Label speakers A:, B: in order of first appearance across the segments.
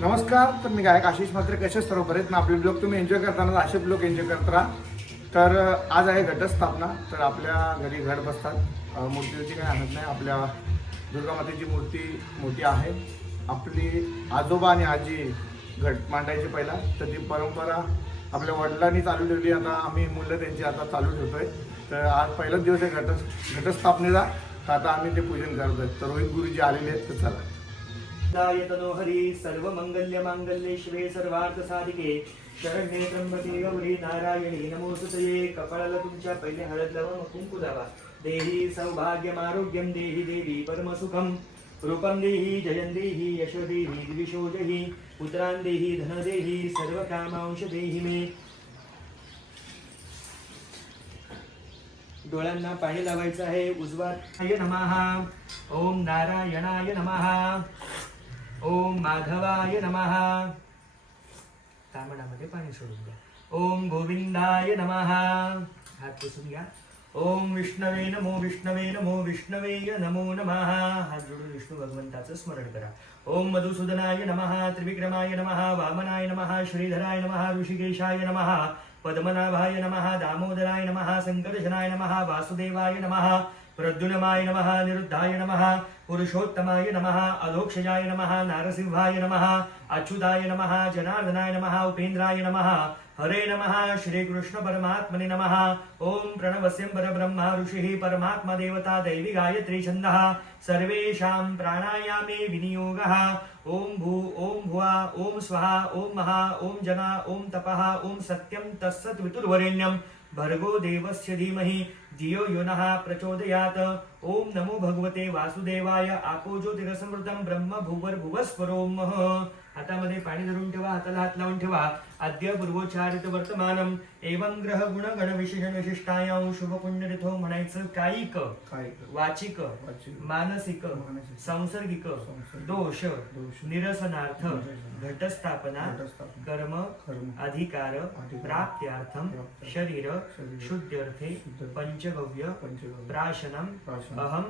A: नमस्कार तर मी गायक आशिष मात्र कसे सर्व बरेच ना आपले ब्लॉग तुम्ही एन्जॉय करताना असे ब्लॉग एन्जॉय करत राहा. तर आज आहे घटस्थापना तर आपल्या घरी घट बसतात. मूर्तीची काही आणत नाही आपल्या दुर्गामातेची मूर्ती मोठी आहे. आपली आजोबा आणि आजी घट मांडायची पहिला तर ती परंपरा आपल्या वडिलांनी चालू ठेवली आता आम्ही मुलं त्यांची आता चालू ठेवतोय. तर आज पहिलाच दिवस आहे घट घटस्थापनेचा तर आता आम्ही ते पूजन करतोय. तर रोहित गुरुजी आलेले आहेत तर चला.
B: दाय तनोहरी सर्व मंगल्य मांगल्ये शिवे सर्वार्थ साधिके शरण्ये त्र्यंबके गौरी नारायणी नमोसुतये कपाळाला तुमच्या पहिले हळद लावा मग कुंकू लावा देही सौभाग्यम आरोग्यम देही देवी परमसुखम रूपम देही जयं देही यशो देही द्विषो जही पुत्रान् देही धन देही सर्व कामांश देही मे। डोळ्यांना पाणी लावायचं आहे उजवा नमहा ओम नारायणाय नमहा ओम माधवाय नमः. तांबडामध्ये पाणी सोडून द्या. ओम गोविंदाय नमः. हात पुसून घ्या. ओम विष्णवे नमो विष्णवे नमो विष्णवेय नमो नमः. हात जोडून विष्णू भगवंताचं स्मरण करा. ओम मधुसूदनाय नमः त्रिविक्रमाय नमः वामनाय नमः श्रीधराय नमः ऋषिकेशाय नमः पद्मनाभाय नमः दामोदराय नमः संकर्षणाय नमः वासुदेवाय नमः प्रद्युनमाय नमः निरुद्धाय नमः पुरुषोत्तमाय नमः अधोक्षजाय नमः नारसिंहाय नमः अच्युताय नमः जनार्दनाय नमः उपेन्द्राय नमः हरे नमः श्रीकृष्ण परमात्मने नमः। ॐ प्रणवस्यं परब्रह्म ऋषिः परमात्मा देवता दैवी गायत्री छन्दः। सर्वेषां प्राणायामे विनियोगः। ॐ भू ॐ भुवा ॐ स्वहा ॐ महा ॐ जना ॐ तपः ॐ सत्यं तत्सत् वितुर्वरेण्यं। भर्गो देवस्य धीमहि। धियो यो नः प्रचोदयात्। ओम नमो भगवते वासुदेवाय आपो ज्योतिरसमृतं ब्रह्म भुवर्भुवस्वरोम हातामध्ये पाणी धरून ठेवा हाताला हात लावून ठेवा। अद्य पूर्वोच्चारित वर्तमानम एवं ग्रह गुण गण विशेषण विशिष्टायां शुभ पुण्यतिथो म्हणायचं कायिक
A: काय
B: वाचिक मानसिक सांसर्गिक दोष निरसनार्थ घटस्थापना कर्म अधिकार प्राप्त्यार्थम शरीर शुद्ध्यर्थे पंचगव्य प्राशनम अहम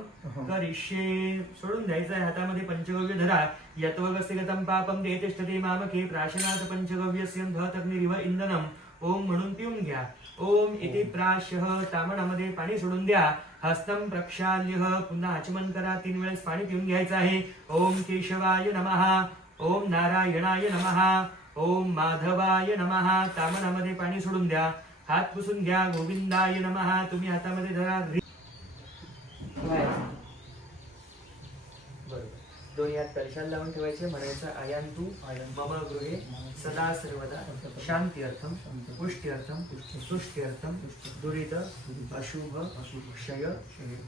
B: करिष्ये. सोडून द्यायचं आहे हातामध्ये पंचगव्य धरा. यत्वगस्य गतं पापं ते तिष्ठते मामके. प्राशनात पंचगव्यस्य धतग्निरिव इंधनम. ओम म्हणून पिऊन घ्या. ओम इति प्राशः. तामणामध्ये पाणी सोडून द्या. हस्तं प्रक्षाल्य. पुन्हा आचमन करा. तीन वेळेस पाणी पिऊन घ्यायचं आहे. ओम केशवाय नमः. ओम नारायणाय नमः. ओम माधवाय नमः. तामणामध्ये पाणी सोडून द्या. हात पुसून घ्या. गोविंदाय नमः. तुम्ही हातामध्ये धरा. दोन्ही हात कलशाला लावून ठेवायचे म्हणायचं आयांतू मम गृहे सदा सर्वदा शांती अर्थम पुष्टी अर्थम सृष्टी अर्थम दुरित अशुभ क्षय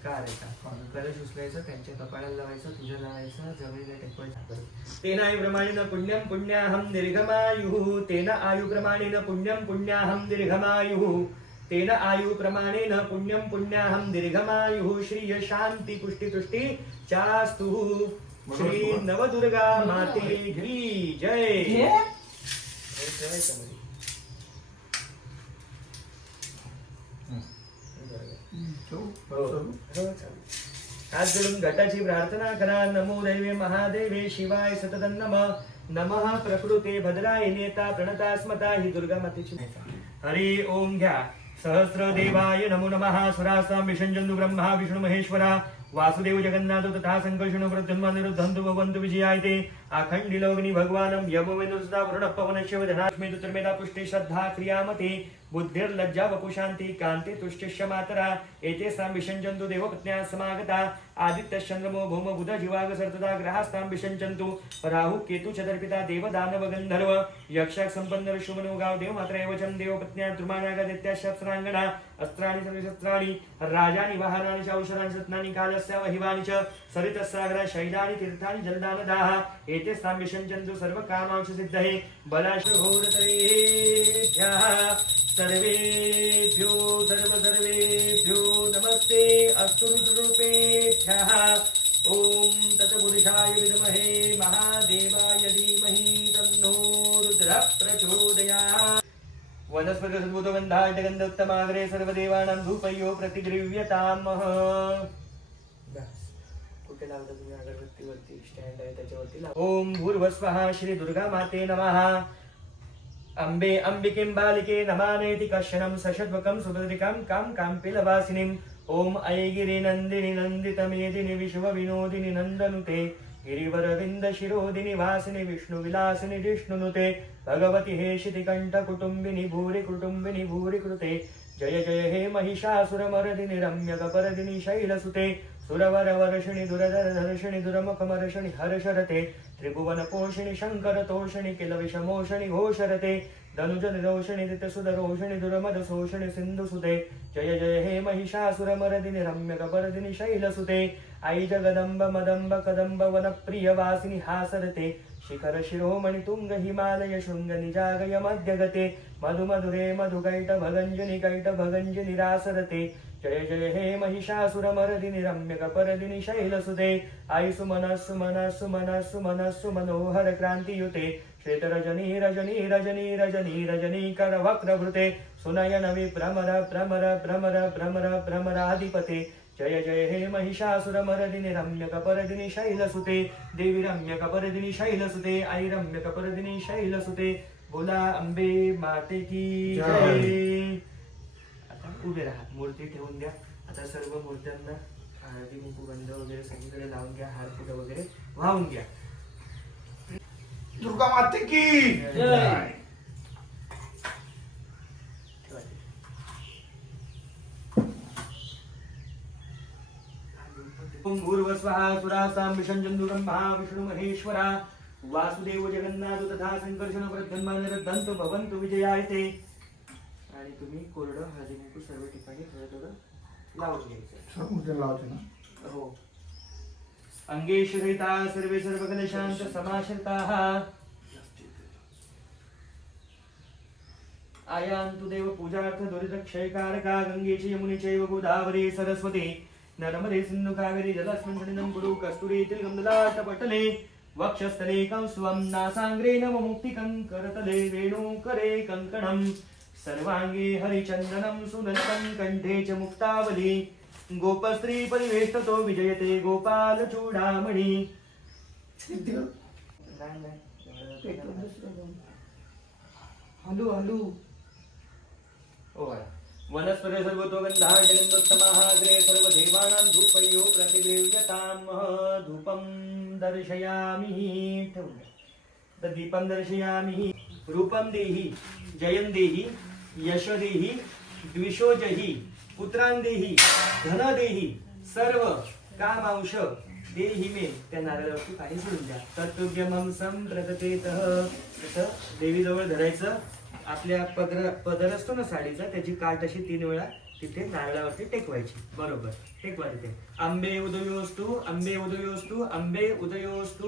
B: कारका कलश उचलायचं त्यांच्या कपाळाला लावायचं तुझ्या लावायचं जमिनीला टेकवायचं तेन आयु प्रमाणेन पुण्यं पुण्याहं दीर्घमायुः तेन आयु प्रमाणेन पुण्यं पुण्याहं दीर्घमायुः तेन आयु प्रमाणेन पुण्यं पुण्याहं दीर्घमायुः श्रिय शांती पुष्टी तुष्टी चास्तु. श्री नवदुर्गा माते की जय. हात जोडून घटाची प्रार्थना करा. नमो दैवे महादेवे शिवाय सततं नम. नमः प्रकृते भद्राय नेता प्रणता स्मता ही दुर्गा मातेची हरी ओम घ्या. सहस्र देवाय नमो नमः. स्वरासां विषञ्जन्तु ब्रह्मा विष्णु महेश्वरा वासुदेव जगन्नाथ तथा संकर्षण प्रद्युम्न निरुद्धन्तु भवन्तु विजयायते अखंडिलोग्नि भगवानं यमवेन्दु सुधा वरुणपवनश्य धनात्मे तुर्मेदा पुष्टे श्रद्धा क्रियामते बुद्धिर्लज्जा वपुशान्ति कान्ते तुष्टिष्य मातरा एतेषां विषञ्जन्तु देवपत्न्या समागता आदित्यश्चन्द्रमो भौम बुध जीवाग सर्तदा ग्रहास्तां विषञ्चन्तु राहु केतु चतर्पिता देवदानवगन्धर्व देव दानव यक्षाक संपन्न ऋषुमनो गाव देव मात्र एवचम देवपत्न्या द्रुमानागदित्या शस्त्रांगणा अस्त्राणि सर्वशस्त्राणि राजानि वाहनानि च औषधानि सत्नानि कालस्य वहिवानि च सरितस्सागरा शैलानि तीर्थानि जलदानदाः। एते विषञ्चन्तु सर्वकामांश सिद्धये। बलाशुभोरतरेभ्यः। सर्वेभ्यो सर्व सर्वेभ्यो नमस्ते। अस्तु रुद्ररूपेभ्यः ॐ तत्पुरुषाय विद्महे महादेवाय धीमहि तन्नो रुद्रः प्रचोदयात्। सर्वदेवानां धूपयो प्रतिगृह्यतामः। कुठे लावता तुम्ही? अगरबत्तीवरती स्टँड आहे त्याच्यावरती लावा. ओम भूर्भस्वः श्री दुर्गा माते नमः। अंबे अम्बिकें बालिके नमानेति कश्यनं सषड्वकं सुभद्रिकां कां काम्पिलवासिनीम् ॐ ऐगिरि नन्दिनि नन्दितमेदिनि विश्वविनोदिनि नन्दनुते। गिरिवरविन्द शिरोदिनि वासिनि विष्णुविलासिनि जिष्णुनुते। भगवति हे शितिकण्ठकुटुम्बिनि भूरि कुटुम्बिनि भूरि कृते जय जय हे महिषासुरमर्दिनि रम्यकपरदिनि शैलसुते सुरवरवर्षिणि दुरधरधर्षिणि दुरमुखमर्षिणि हर्षरते त्रिभुवनपोषिणि शङ्करतोषिणि किल विषमोषणि घोषरते धनुजनिरोषिणि दितसुदरोषिणि दुरमदशोषिणि सिन्धुसुते। जय जय हे महिषासुरमर्दिनि रम्यकपर्दिनि शैलसुते ऐ जगदम्ब मदम्ब कदम्ब वनप्रियवासिनि हासरते। शिखर शिरोमणि तुङ्ग हिमालय शृङ्ग निजागय मध्यगते। मधु मधुकैट भगञ्जनि कैट भगञ्जनि रासरते। जय जय हे महिषासुरमर्दिनि रम्यकपर्दिनि शैलसुते। आई सुमन सुमन सुमन सुमन सुमनोहर क्रान्तियुते। श्वेतरजनी रजनी रजनी रजनी रजनीकर वक्रभृते सुनयन विभ्रमर भ्रमर भ्रमर भ्रमर भ्रमराधिपते। जय जय हे महिषासुरमर्दिनि रम्यकपर्दिनि शैलसुते देवी रम्यकपर्दिनि शैलसुते आई रम्यकपर्दिनि शैलसुते बोला अंबे माते की जय. आता उभे राहा मूर्ती ठेवून द्या. आता सर्व मूर्त्यांना हळदी कुंकू गंध वगैरे सगळीकडे लावून घ्या हार फुलं वगैरे वाहून घ्या.
A: दुर्गा माते की
B: जय. ओम भूर्वस्वः सुरासां विषञ्जन्दुकं महाविष्णु महेश्वरा। वासुदेव जगन्नाथ तथा संकर्षण प्रद्यन्मानरद्धन्तु भवन्तु विजयायते। आणि तुम्ही कोरडं सर्व ठिकाणी थोडं थोडं लावून घ्यायचं.
A: सर्व ना?
B: हो. सर्वे सर्वगणशांत समाश्रिताः। आयान्तु देव पूजार्थ दुरितक्षयकारका गङ्गे च यमुने चैव गोदावरी सरस्वती। नर्मदे सिन्धु कावेरी जलस्मिन् कुरु कस्तूरी तिलगम्बलाटपटले वक्षस्थले कंस्वं नासाङ्ग्रे नव मुक्तिकं करतले वेणुकरे कङ्कणम् सर्वाङ्गे हरिचन्दनं सुनलितं कण्ठे च मुक्तावली गोपस्त्री परिवेष्टतो विजयते गोपाल चूडामणी
A: हलू. हलू
B: वनस्पति सर्वतो गन्धः जगन्नोत्तमः अग्रे सर्वदेवानां धूपयो प्रतिदेव्यतां धूपं दर्शयामि। ठेवून दीपं दर्शयामि। रूपं देहि जयं देहि यश देहि द्विषोजहि पुत्रां देहि धन देहि सर्व कामांश देही मे। त्या नारळावरती पाणी सोडून द्या। तत्वज्ञमं संप्रततेतः। तसं देवीजवळ धरायचं। आपल्या पदर पदर असतो ना साडीचा त्याची काट अशी तीन वेळा तिथे नारळावरती टेकवायची. बरोबर. टेकवा तिथे. आंबे उदयोस्तु आंबे उदयोस्तु आंबे उदयोस्तु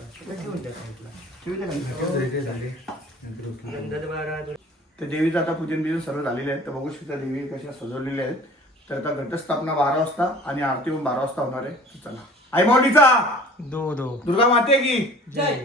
B: ठेवून द्या साईडला. गंधद्वारा
A: तर देवीचं आता पूजन बिजन सर्व झालेले आहेत तर बघू शकता देवी कशा सजवलेल्या आहेत. तर आता घटस्थापना बारा वाजता आणि आरती पण बारा वाजता होणार आहे. चला. आई माऊलीचा!
B: दो दो.
A: दुर्गा माते की!
B: जय.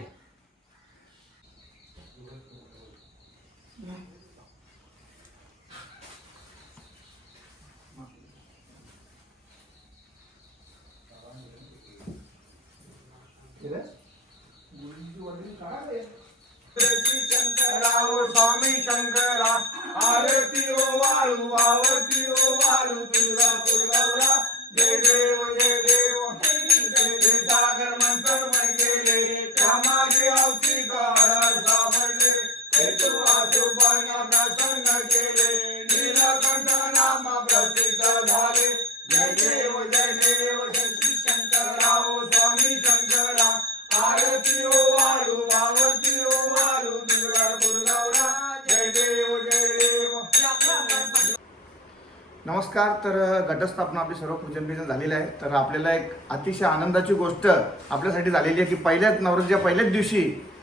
A: नमस्कार तर घटस्थापना आपली सर्व पूजन बिजन झालेलं आहे. तर आपल्याला एक अतिशय आनंदाची गोष्ट आपल्यासाठी झालेली आहे की पहिल्याच नवरात्रीच्या पहिल्याच दिवशी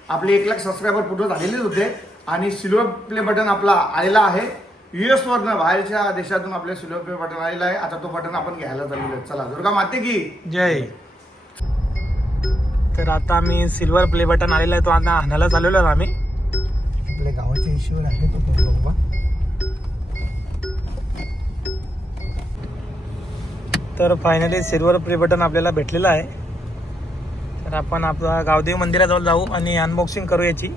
A: आपले एक लाख सबस्क्रायबर पूर्ण झालेलेच होते आणि सिल्वर प्ले बटन आपला आलेला आहे. युएस वरनं बाहेरच्या देशातून आपल्या सिल्वर प्ले बटन आलेला आहे. आता तो बटन आपण घ्यायला चाललेलो आहे चला दुर्गा माते की.
C: जय. तर आता आम्ही सिल्वर प्ले बटन आलेला आहे. तो आता आणायला चालवलो आहे आम्ही.
A: आपल्या गावाच्या इश्यूवर आहे तो बाबा
C: तर फायनली सिल्वर प्ले बटन आपल्याला भेटलेलं आहे. तर आपण आपला गावदेवी मंदिराजवळ जाऊ आणि अनबॉक्सिंग करू याची.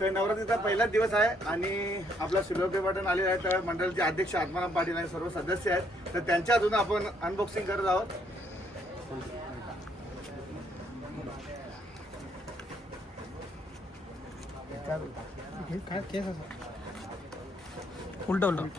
A: तर नवरात्रीचा पहिलाच दिवस आहे आणि आपला सिल्वर बटन आलेला आहे. तर मंडळाचे अध्यक्ष आत्माराम पाटील आणि सर्व सदस्य आहेत. तर त्यांच्या अजून आपण अनबॉक्सिंग करत आहोत.
C: उलट उलट.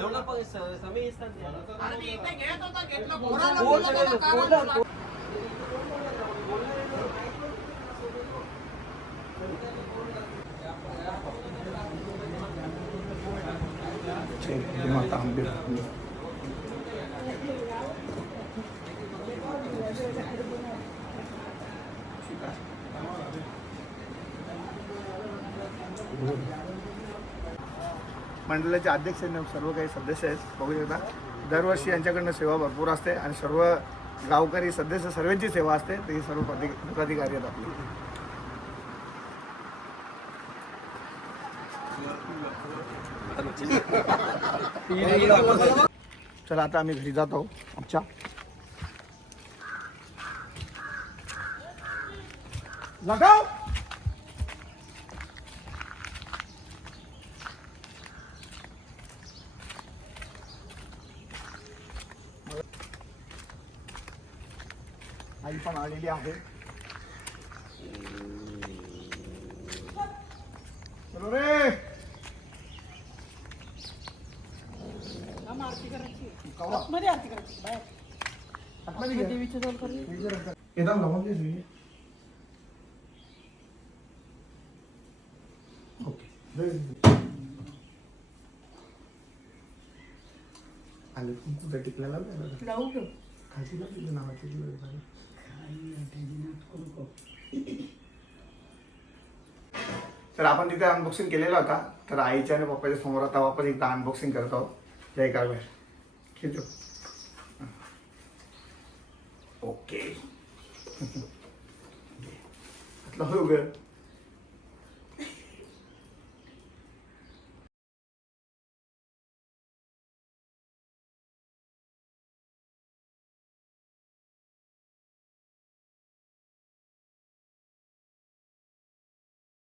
A: ఎవరో సమయం ఇస్తాను
C: Sí, de matar
A: मंडळाचे अध्यक्ष आणि सर्व काही सदस्य आहेत बघू शकता. दरवर्षी यांच्याकडनं सेवा भरपूर असते आणि सर्व गावकरी सदस्य सर्वांची सेवा असते तर ही सर्व प्रति पदाधिकारी आहेत आपले. चला आता आम्ही घरी जात आहोत आमच्या. लगाव! आई पण आलेली आहे चलो रे कवा? आतमध्ये घे. येतात का मग ते तुम्ही? ओके. आले कुठे टिकला लावलं खालची लावली नावाची जी वेळ झाली. तर आपण तिथे अनबॉक्सिंग केलेला होता. तर आईच्या आणि पप्पाच्या समोर आता वापस एकदा अनबॉक्सिंग करत आहोत. जय कारवेर खेळतो ओके. म्हटलं हो ग.